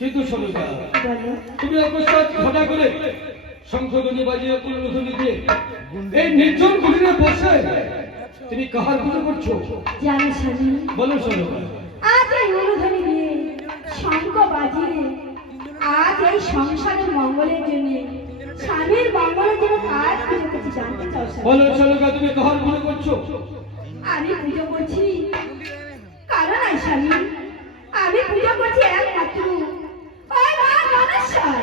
কিন্তু শোনো না, বলো। তুমি অকস্মাৎ ঘটা করে শঙ্খধ্বনি বাজিয়ে পুনর্ধ্বনি দিয়ে এই নির্জন কুটিরে বসে তুমি কাহার পুজো করছো? জানো স্বামী, বলো শোনো না। আজ এই অনুধ্বনি দিয়ে শঙ্খ বাজিয়ে আজ এই সংসারের মঙ্গলের জন্য, স্বামীর মঙ্গলের জন্য কার পুজো করছি জানতে চাও স্বামী? বলো শোনো না, তুমি কাহার পুজো করছো? আমি পুজো করছি কারণ নাই স্বামী, আমি পুজো করছি একমাত্র ওই মা মনসার।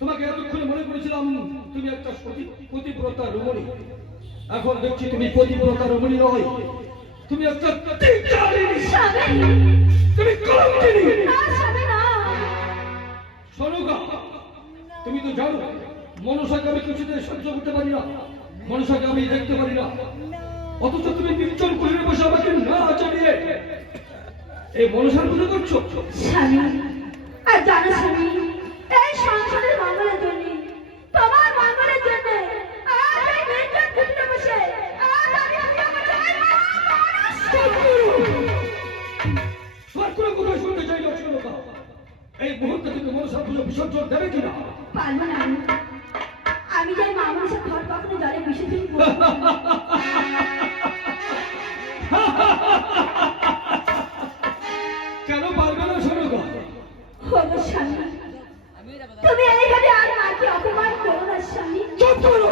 তোমাকে এতক্ষণে মনে করেছিলাম তুমি একটা পতিব্রতা রমণী, এখন দেখছি তুমি পতিব্রতা রমণী নয়, তুমি একটা ধিক্কারিণী, স্বামী, তুমি কলঙ্কিনী। না স্বামী না। শোনো গা, তুমি তো জানো মনসাকে আমি কিছুতে সহ্য করতে পারি না, মনসাকে আমি দেখতে পারি না, অথচ তুমি নির্জন কুটিরে বসে আমাকে না জানিয়ে এই মনসার পুজো করছো? স্বামী, আর জানো স্বামী, এই সংসারের মঙ্গলের জন্য, তোমার মঙ্গলের জন্য আজ এই নির্জন কুটিরে বসে আজ আমি পুজো করছি ওই মা মনসার। তোমার কোনো কথা শুনতে চাই না। শোনো গা, এই মুহূর্তে তুমি মনসার পুজো বিসর্জন দেবে কিনা? পারবো না আমি। আমি যাই মা মনসার ঘর কখনো জলে বিসর্জন করবো না। কেন পারবে না? শোনো গা, ওগো স্বামী, তুমি এইভাবে আর মাকে অপমান করো না স্বামী। চুপ করো।